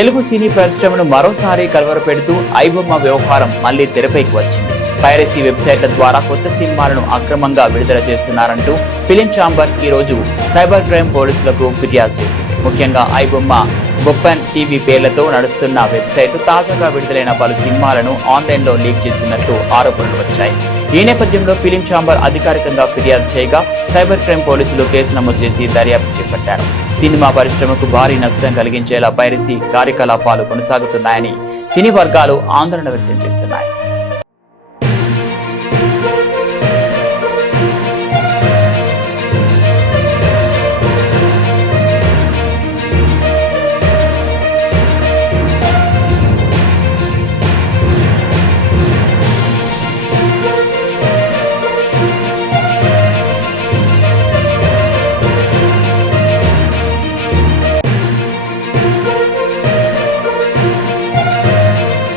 తెలుగు సినీ పరిశ్రమను మరోసారి కలవరపెడుతూ ఐబొమ్మ వ్యవహారం మళ్లీ తెరపైకి వచ్చింది. పైరసీ వెబ్సైట్ల ద్వారా కొత్త సినిమాలను అక్రమంగా విడుదల చేస్తున్నారంటూ ఫిలిం ఛాంబర్ ఈ రోజు సైబర్ క్రైమ్ పోలీసులకు ఫిర్యాదు చేసింది. ముఖ్యంగా ఐబొమ్మ, బొప్పన్ టీవీ పేర్లతో నడుస్తున్న వెబ్సైట్ తాజాగా విడుదలైన పలు సినిమాలను ఆన్లైన్లో లీక్ చేస్తున్నట్లు ఆరోపణలు వచ్చాయి. ఈ నేపథ్యంలో ఫిలిం ఛాంబర్ అధికారికంగా ఫిర్యాదు చేయగా సైబర్ క్రైమ్ పోలీసులు కేసు నమోదు చేసి దర్యాప్తు చేపట్టారు. సినిమా పరిశ్రమకు భారీ నష్టం కలిగించేలా పైరసీ కార్యకలాపాలు కొనసాగుతున్నాయని సినీ వర్గాలు ఆందోళన వ్యక్తం చేస్తున్నాయి.